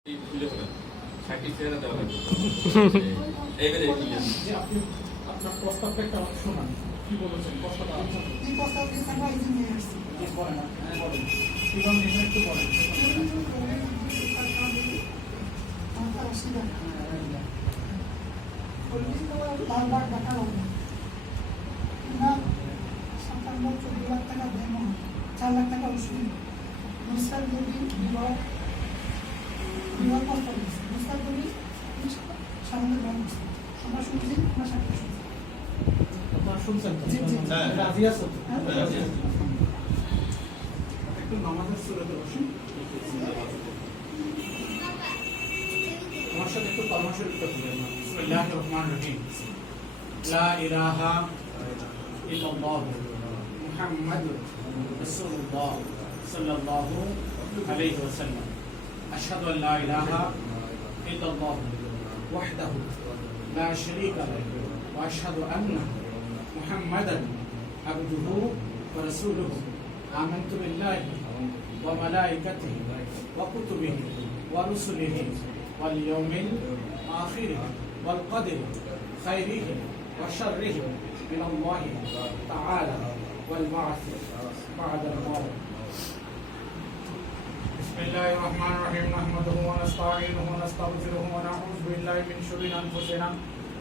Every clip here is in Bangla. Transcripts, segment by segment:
আপনার প্রস্তাবটা একটা শোনান, কি বলেছেন প্রস্তাবটা? এই প্রস্তাব দিয়ে আমরা এই নিয়ে আসছি। বলেন, বলেন কিভাবে নিবেন একটু বলেন। আমার অসুবিধা লালবাগ ঢাকা লাগবে না, 57-14 লাখ টাকা দেন, 4 লাখ টাকা ওষুধ মুস্তাক নবী বিভাগ প্রস্তাব দিয়েছে। মুস্তাক নবী সামনে ব্যবস্থা আমরা শুনছি, আমরা সাক্ষী শুনছি। আপনারা শুনছেন তো? জি, জি। রাজি আছো তো? হ্যাঁ, রাজি আছি। একটু নামাজের সুরাতে বসুন। আমার সাথে একটু কালমা শরীফটা পড়বেন না। বিসমিল্লাহির রহমানির রহিম। লা ইলাহা ইল্লাল্লাহ মুহাম্মাদুর রাসূলুল্লাহ সাল্লাল্লাহু আলাইহি ওয়াসাল্লাম। আশহাদু আল লা ইলাহা ইল্লাল্লাহ ওয়াহদাহু লা শারীকা লাহু ওয়া আশহাদু আন্না মুহাম্মাদান আবদুহু ওয়া রাসূলুহু। آمنت بالله وملائكته وكتبه ورسله واليوم الآخر والقدر خيره وشره من الله تعالى والبعث بعد الموت. بسم الله الرحمن الرحيم. نحمده ونستعينه ونستغفره ونعوذ بالله من شرور أنفسنا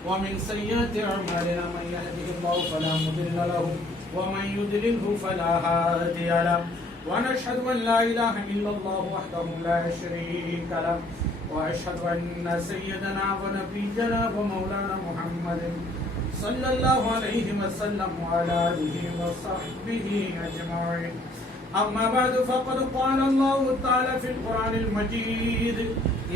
ومن سيئات أعمالنا. من يهده الله فلا مضل له ومن يضلله فلا هادي له. ونشهد أن لا إله إلا الله وحده لا شريك له. وأشهد أن سيدنا ونبينا ومولانا محمد صلى الله عليه وسلم وعلى آله وصحبه أجمعين. أما بعد فقد قال الله تعالى في القرآن المجيد: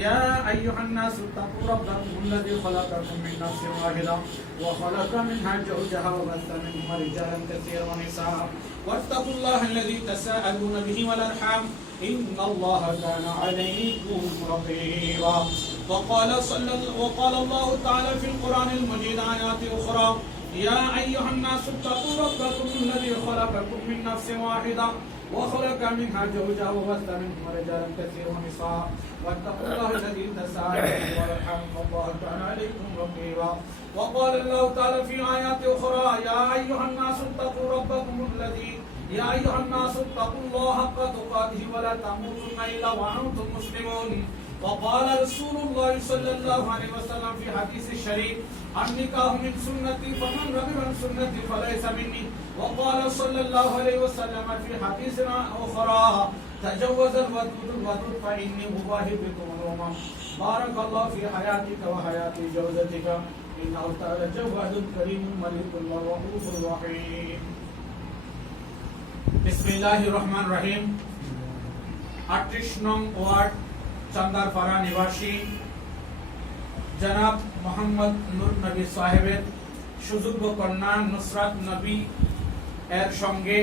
يا أيها الناس اتقوا ربكم الذي خلقكم من نفس واحدة وخلق منها زوجها وبث منهما رجالا كثيرا ونساء واتقوا الله الذي تساءلون به والأرحام إن الله كان عليكم رقيبا. وقال الله تعالى في القرآن المجيد آيات أخرى: يا أيها الناس اتقوا ربكم الذي خلقكم من نفس واحدة وخلق منها زوجها وبث منهما رجالا كثيرا ونساء واتقوا الله الذي تساءلون به والأرحام إن الله كان عليكم رقيبا. وقال الله تعالى في آيات أخرى: يا أيها الناس اتقوا الله حق تقاته ولا تموتن إلا وأنتم مسلمون. وقال رسول الله صلى الله عليه وسلم في حديث الشريف: النكاح من سنتي فمن رغب عن سنتي فليس مني. وقال صلى الله عليه وسلم في حديث أخرى: تجوز الودود فإني مباهي بكم الأمم. بارك الله في حياتك وحياة جوزتك إنه تعالى جواد كريم مليك ورؤوف رحيم. بسم الله الرحمن الرحيم. 38 নং ওয়ার্ড চান্দারপাড়া নিবাসী জনাব মোহাম্মদ নূর নবী সাহেবের সুযোগ্য কন্যা নুসরাত নবী এর সঙ্গে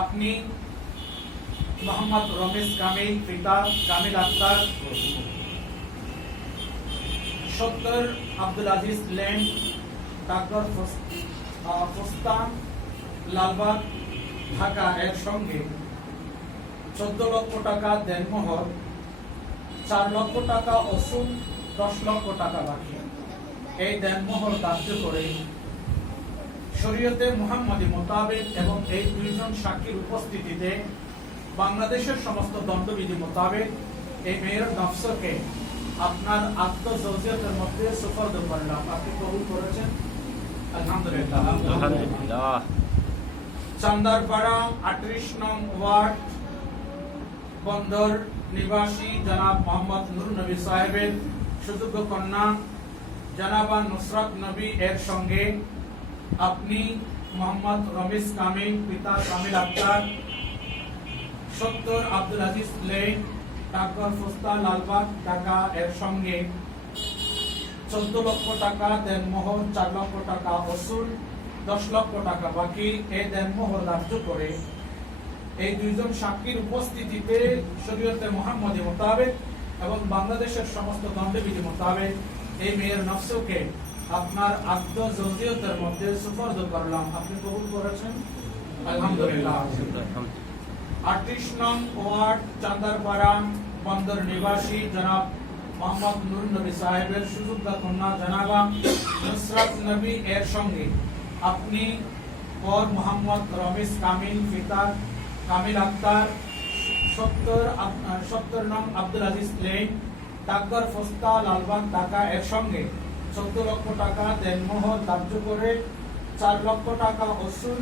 আপনি মোহাম্মদ রমেশ কামিল পিতা কামিল আক্তার 70 আব্দুল আজিজ লেন ডাক্তার ফোস্তান লালবাগ ঢাকা এর সঙ্গে 14 লক্ষ টাকা দেনমোহর, 4 লক্ষ টাকা ওসুল, 10 লক্ষ টাকা বাকি। এই দেনমোহর ধার্য করে শরীয়তে মুহাম্মাদি মোতাবেক এবং এই দুইজন সাক্ষীর উপস্থিতিতে বাংলাদেশের সমস্ত দণ্ডবিধি মোতাবেক এই মেয়ের নফসকে আপনার আত্মজৌজিয়তের মধ্যে সুপর্দ করলাম। আপনি কবুল করেছেন? আলহামদুলিল্লাহ। চান্দারপাড়া 38 নং ওয়ার্ড বন্দর নিবাসী জনাব মোহাম্মদ নূর নবী সাহেবের সুযোগ্য কন্যা জনাবা নুসরাত নবী এর সঙ্গে আপনি মোহাম্মদ রমেশ কামিল পিতা কামিল আক্তার 70 আব্দুল আজিজ লেন ডাকঘর ফোস্তা লালবাগ ঢাকা এর সঙ্গে 14 লক্ষ টাকা দেনমোহর, 4 লক্ষ টাকা ওসুল, 10 লক্ষ টাকা বাকি। এই দেনমোহর ধার্য করে এই দুইজন সাক্ষীর উপস্থিতিতে শরীয়তে মুহাম্মাদি মোতাবেক এবং বাংলাদেশের সমস্ত দণ্ডবিধি মোতাবেক এই মেয়ের নফসকে আপনার আত্মজৌজিয়তের মধ্যে সুপর্দ করলাম। আপনি কবুল করেছেন? আলহামদুলিল্লাহ। 38 নং ওয়ার্ড চান্দারপাড়া বন্দর নিবাসী জনাব মোহাম্মদ নূর নবী সাহেবের সুযোগ্যা কন্যা জনাবা নুসরাত নবী এর সঙ্গে আপনি और মোহাম্মদ রমেশ কামিল পিতা কামিল আক্তার 70 নং আব্দুল আজিজ লেন ডাকঘর ফোস্তা লালবাগ ঢাকা এর সঙ্গে 14 লক্ষ টাকা দেনমোহর ধার্য করে 4 লক্ষ টাকা অসুল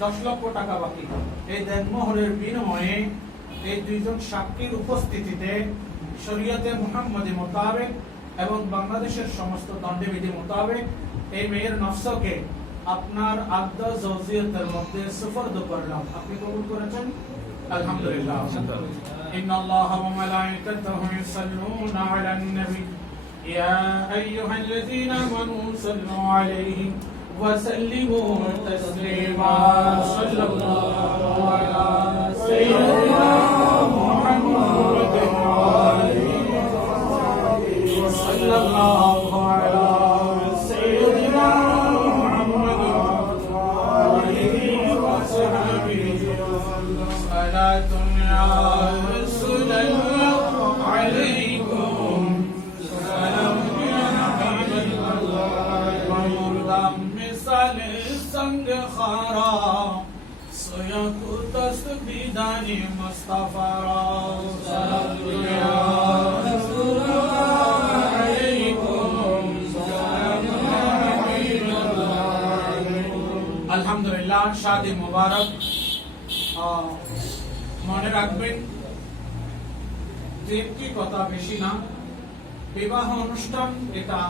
10 লক্ষ টাকা বাকি। এই দেনমোহরের বিনিময়ে এই দুইজন সাক্ষীর উপস্থিতিতে শরীয়তে মুহাম্মদী মোতাবেক এবং বাংলাদেশের সমস্ত দণ্ডবিধি মোতাবেক এই মেয়ের নফসকে আপনার আদ্য জওজিয়তের মধ্যে সুফরদ করলাম। আপনি কবুল করেছেন? আলহামদুলিল্লাহ। ইন্নাল্লাহা ওয়া মালাইকাতাহু ইউসাল্লুনা আলান নবী ইয়া আইয়ুহাল্লাযীনা আমানু সাল্লু আলাইহি ওয়া সাল্লিমু তাসলিমা সাল্লাল্লাহু আলা সাইয়্যিদিনা মুহাম্মাদিন ওয়া আলিহি ওয়া সাল্লাল্লাহু আলা সাইয়্যিদিনা আলহামদুলিল্লাহ। শাদি মুবারক। মনে রাখবেন যে একটি কথা, বেশি না, বিবাহ অনুষ্ঠান এটা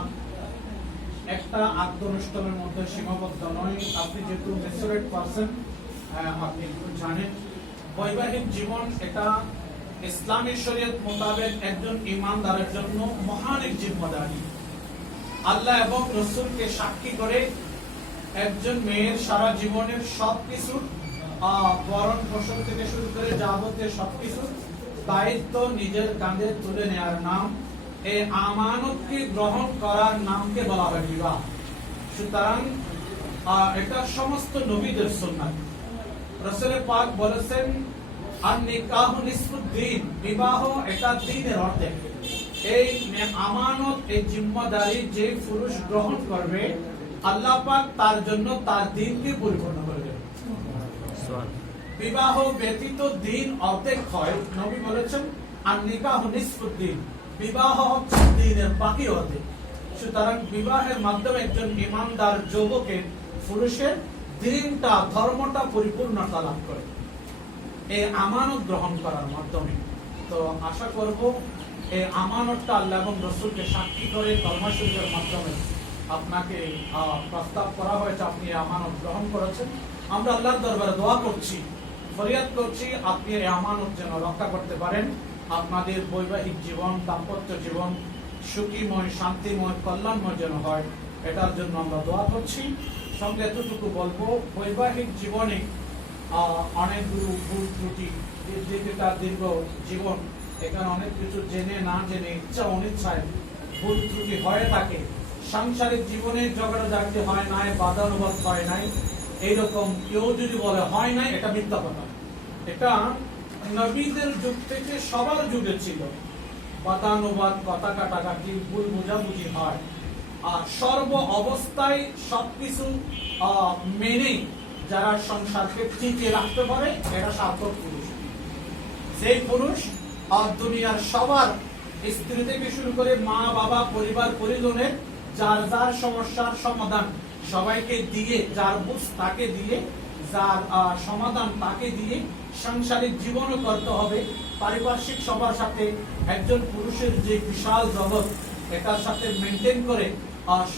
একটা আত্মনুষ্ঠানের মধ্যে সীমাবদ্ধ নয়। আপনি যেহেতু মেচুরেট পারসন, আপনি একটু জানেন বৈবাহিক জীবন এটা ইসলামী শরীয়ত মোতাবেক একজন ঈমানদারের জন্য মহান এক জিম্মাদারি। আল্লাহ এবং রাসূলকে সাক্ষী করে একজন মেয়ের সারা জীবনের সবকিছু ভরণ পোষণ থেকে শুরু করে যাবতীয় সবকিছু দায়িত্ব নিজের কাঁধে তুলে নেওয়ার নাম, এই আমানতকে গ্রহণ করার নামকে বলা হয় বিবাহ। সুতরাং এটা সমস্ত নবীদের সুন্নাত। রাসূল পাক বলেছেন আন নিকাহু নিসফুদ্দিন, বিবাহ এটা দ্বীনের অর্ধেক। এই আমানত, এই জিম্মাদারি যে পুরুষ গ্রহণ করবে আল্লাহ পাক তার জন্য তার দ্বীনকে পরিপূর্ণ করে দেবেন। বিবাহ ব্যতীত দ্বীন অর্ধেক হয়। নবী বলেছেন আন নিকাহু নিসফুদ্দিন, বিবাহ হচ্ছে দ্বীনের বাকি অর্ধেক। সুতরাং বিবাহের মাধ্যমে একজন ঈমানদার যুবকের পুরুষের দ্বীনটা, ধর্মটা পরিপূর্ণতা লাভ করে এই আমানত গ্রহণ করার মাধ্যমে। তো আশা করব এই আমানতটা আল্লাহ এবং রাসূলকে সাক্ষী করে কলমা শরীফের মাধ্যমে আপনাকে প্রস্তাব করা হয়েছে, আপনি এই আমানত গ্রহণ করেছেন। আমরা আল্লাহর দরবারে দোয়া করছি, ফরিয়াদ করছি আপনি এই আমানত যেন রক্ষা করতে পারেন। আপনাদের বৈবাহিক জীবন, দাম্পত্য জীবন সুখীময়, শান্তিময়, কল্যাণময় যেন হয়, এটার জন্য আমরা দোয়া করছি। সঙ্গে এতটুকু বলবো, বৈবাহিক জীবনে অনেকগুলো ভুল ত্রুটি, দীর্ঘ জীবন, এখানে অনেক কিছু জেনে না জেনে, ইচ্ছা অনিচ্ছায় ভুল ত্রুটি হয়ে থাকে। সাংসারিক জীবনে ঝগড়াঝাটি হয় নাই, বাদানুবাদ হয় নাই, এইরকম কেউ যদি বলে হয় নাই, এটা মিথ্যা কথা। এটা নবীদের যুগ থেকে সবার যুগে ছিল। বাদানুবাদ, কথা কাটাকাটি, ভুল বোঝাবুঝি হয়, আর সর্ব অবস্থায় সবকিছু মেনে যারা সংসারকে টিকিয়ে রাখতে পারে এরা সার্থক পুরুষ। সেই পুরুষ দুনিয়ার সবার স্ত্রী থেকে শুরু করে মা বাবা, পরিবার পরিজনের যার যার সমস্যার সমাধান সবাইকে দিয়ে, যার বুঝ তাকে দিয়ে, যার সমাধান তাকে দিয়ে সাংসারিক জীবনও করতে হবে। পারিপার্শ্বিক সবার সাথে একজন পুরুষের যে বিশাল জগৎ, এটার সাথে মেনটেন করে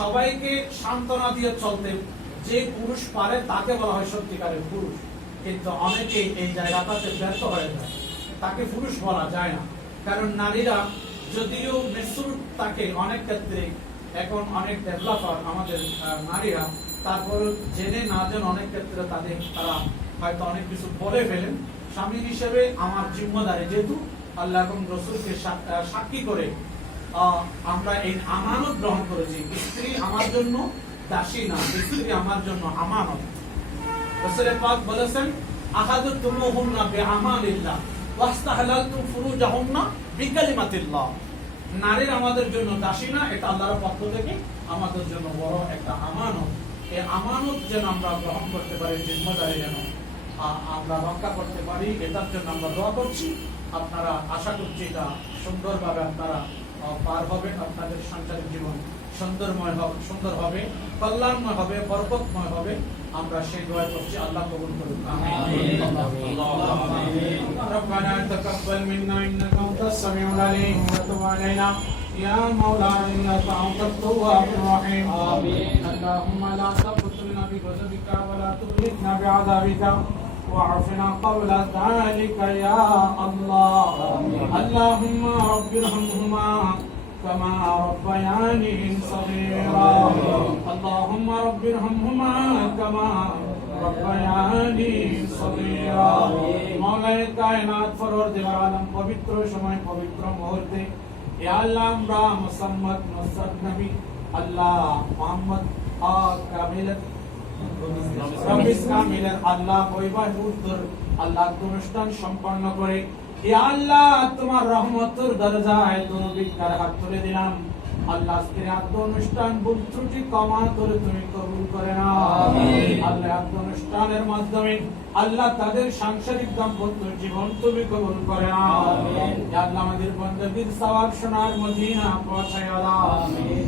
সবাইকে সান্ত্বনা দিয়ে চলতে যে পুরুষ পারে তাকে বলা হয় সত্যিকারের পুরুষ। কিন্তু অনেকে এই জায়গাটাতে ব্যর্থ হয়ে যায়, তাকে পুরুষ বলা যায় না। কারণ নারীরা যদিও মেচুর থাকে অনেক ক্ষেত্রে, এখন অনেক ডেভেলপার আমাদের নারীরা, তারপর জেনে না জেনে অনেক ক্ষেত্রে তারা হয়তো অনেক কিছু বলে ফেলেন। স্বামী হিসেবে আমার জিম্মাদারি, যেহেতু আল্লাহ এবং রাসূলকে সাক্ষী করে আমরা এই আমানত গ্রহণ করেছি। স্ত্রী আমার জন্য দাসী না, স্ত্রী আমার জন্য আমানত। রাসূল পাক বলেছেন আহাদুতুমুহুন্না বিআমালিল্লাহ, ওয়াস্তাহলালতু ফুরুজাহুন্না বিকালিমাতিল্লাহ। নারীর আমাদের জন্য দাসী না, এটা আল্লাহর পক্ষ থেকে আমাদের জন্য বড় একটা আমানত। এই আমানত যেন আমরা গ্রহণ করতে পারি, জিম্মাদারি যেন আমরা রক্ষা করতে পারি, এটার জন্য আমরা দোয়া করছি। আপনারা আশা করছি এটা সুন্দরভাবে আপনারা পার হবেন, আপনাদের সাংসারিক জীবন সুন্দর হবে, কল্যাণময় হবে, বরকতময় হবে। আমরা সেই দোয়া করছি, আল্লাহ কবুল করুন। আমিন। ربنا تقبل منا انك انت السميع العليم وتب علينا يا مولانا انك انت التواب الرحيم. آمين. اللهم لا تقتلنا بغضبك ولا تهلكنا بعذابك واعفنا قبل ذلك يا الله. اللهم رب ارحمهما كما ربياني صغيرا. اللهم رب ارحمهما كما ربياني صغيرا. মওলায়ে কায়নাত পরওয়ারদিগার আলম, পবিত্র সময় পবিত্র মুহূর্তে ইয়া আল্লাহ আমরা মুহাম্মদ মুসতাফা নবী আল্লাহ মুহাম্মদ কামিলের রবিস কামিলের আল্লাহ বৈবাহিক আল্লাহ অনুষ্ঠান সম্পন্ন করে ইয়া আল্লাহ তোমার রহমতের দরজায় দুর্ভিক্ষার হাত তুলে দিলাম। আল্লাহ আজকের আদ্য অনুষ্ঠান ভুল ত্রুটি ক্ষমা করে তুমি কবুল করে নাও। আল্লাহ আদ্য অনুষ্ঠানের মাধ্যমে আল্লাহ তাদের সাংসারিক দাম্পত্য জীবন তুমি কবুল করে নাও। ইয়া আল্লাহ আমাদের বندگির সওয়াব সোনার মদিনা পৌঁছায় দাও।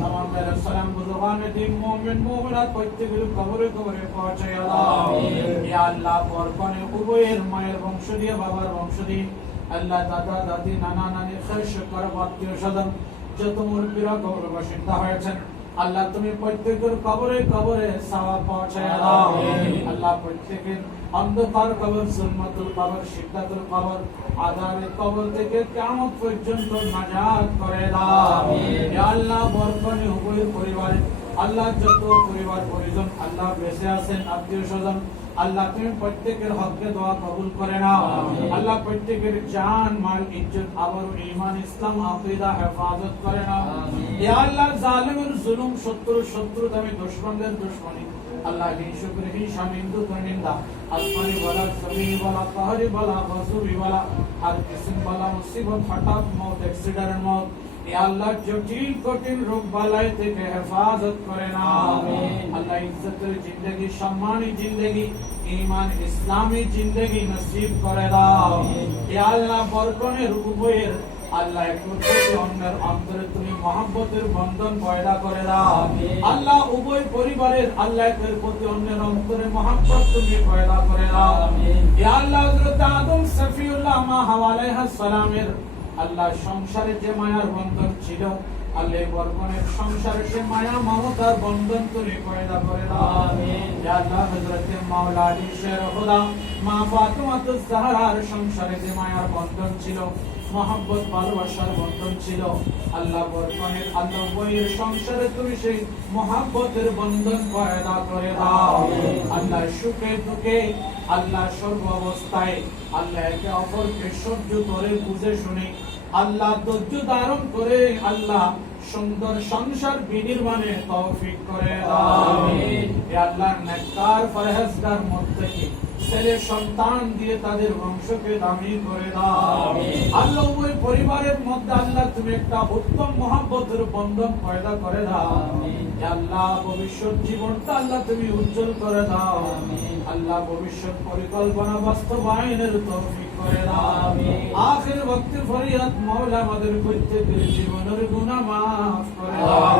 আমাদের সালাম বুজুর্গানে দিন মুমিন মুমিনাত প্রত্যেকের কবরে কবরে পৌঁছায় দাও। ইয়া আল্লাহ পরপনে উভয়ের মায়ের বংশ দিয়ে বাবার বংশ দিয়ে আল্লাহ দাদা দাদি নানা নানি শেষ কর আত্মীয় স্বজন যত মুরব্বীরা কবর বাসিন্দা হয়েছেন আল্লাহ তুমি প্রত্যেকের কবরে কবরে সওয়াব পৌঁছায় দাও। আল্লাহ প্রত্যেকের অন্ধকার কবর, জুলমাতুল কবর, শিদ্দাতুল কবর, আযাবের কবর থেকে কিয়ামত পর্যন্ত নাজাত করে দাও। ইয়া আল্লাহ বরকনে উভয় পরিবারে আল্লাহ যত পরিবার পরিজন আল্লাহ বেঁচে আছেন আত্মীয় স্বজন আল্লাহ তুমি প্রত্যেকের হককে দোয়া কবুল করে নাও। আল্লাহ প্রত্যেকের জান মাল ইজ্জত আবরু ঈমান ইসলাম আকীদা হেফাজত করে নাও। ইয়া আল্লাহ জালিমের জুলুম শত্রু তুমি দুশমনদের দুশমনি আল্লাহ হিংসুকের হিংসা নিন্দুকের নিন্দা আসমানি বলা জমিনি বলা পাহাড়ি বলা বসুবি বলা আর কিসিম বলা মুসিবত হঠাৎ মওত অ্যাক্সিডেন্ট মওত ইয়া আল্লাহ জটিল কঠিন রোগ বালাই থেকে হেফাজত করে নাও। আল্লাহ ইজ্জতের জিন্দেগি, সম্মানী জিন্দেগি, ঈমান ইসলামী জিন্দেগি নসিব করে দাও। ইয়া আল্লাহ বরকনের উভয়ের আল্লাহ প্রতি অন্যের অন্তরে তুমি মহব্বতের বন্ধন পয়দা করে দাও। আল্লাহ উভয় পরিবারের আল্লাহ এর প্রতি অন্যের অন্তরে মহব্বত তুমি পয়দা করে দাও। ইয়া আল্লাহ হযরত আদম সফিউল্লাহ মা হাওয়া আলাইহিস সালামের আল্লাহ সংসারে যে মায়ার বন্ধন ছিল আল্লাহ বরকনের সংসারে সে মায়া মমতার বন্ধন তুমি পয়দা করে দাও। ইয়া আল্লাহ হযরত মাওলা আলী শের খোদা মা ফাতিমাতুজ জাহরার সংসারে যে মায়ার বন্ধন ছিল, মহব্বত ভালোবাসার বন্ধন ছিল আল্লাহ বরকনের আল্লাহ বইয়ের সংসারে তুমি সেই মহব্বতের বন্ধন পয়দা করে দাও। আল্লাহ সুখে দুঃখে আল্লাহ সর্ব অবস্থায় আল্লাহ একে অপরকে সহ্য করে বুঝে শুনে আল্লাহ ধৈর্য ধারণ করে আল্লাহ সুন্দর সংসার বিনির্মাণে তৌফিক করে দাও। হে আল্লাহ নেককার পরহেজগার মুত্তাকি ছেলে সন্তান দিয়ে তাদের বংশকে দামি করে দাও। আল্লাহ ওই পরিবারের মধ্যে আল্লাহ তুমি একটা উত্তম মহব্বতের বন্ধন পয়দা করে দাও। হে আল্লাহ ভবিষ্যৎ জীবনটা আল্লাহ তুমি উজ্জ্বল করে দাও। আল্লাহ ভবিষ্যৎ পরিকল্পনা বাস্তবায়নের তৌফিক করে দাও। আখির ওয়াক্তে ফরিয়াদ মাওলা আমাদের প্রত্যেকের জীবনের গুনাহ মাফ করে দাও।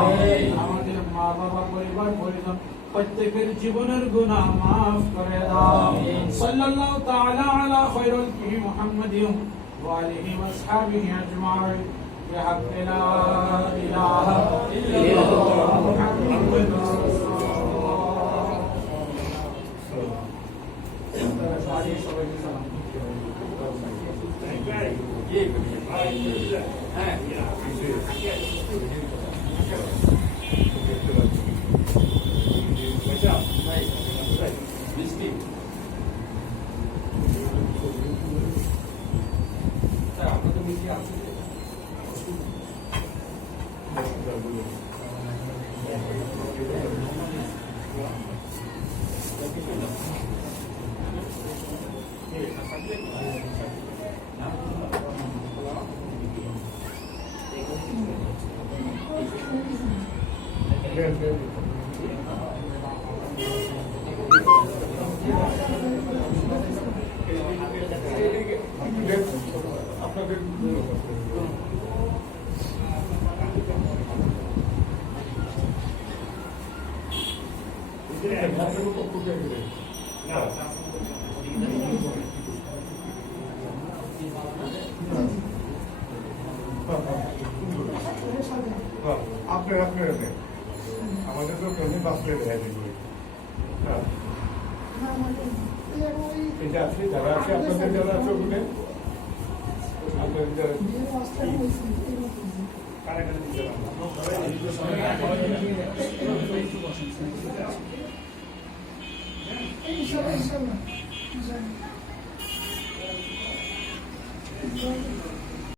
আমাদের মা বাবা পরিবার পরিজন প্রত্যেকের জীবনের গুনাহ মাফ করে দাও। সাল্লাল্লাহু তাআলা আলা খায়রুল কি মুহাম্মাদিন ওয়া আলিহি ওয়া আসহাবিহি আজমাইন বিহাক্ক লা ইলাহা ইল্লাল্লাহ মুহাম্মাদুর আপনাদের আপনার আপনার আমাদের তো কেমনি বাঁচলে দেখা যাবে এটা আছে যারা আছে আপনাদের যারা আছে ওগুলো আপনাদের যারা কারাগারে দিতে ইনশাআল্লাহ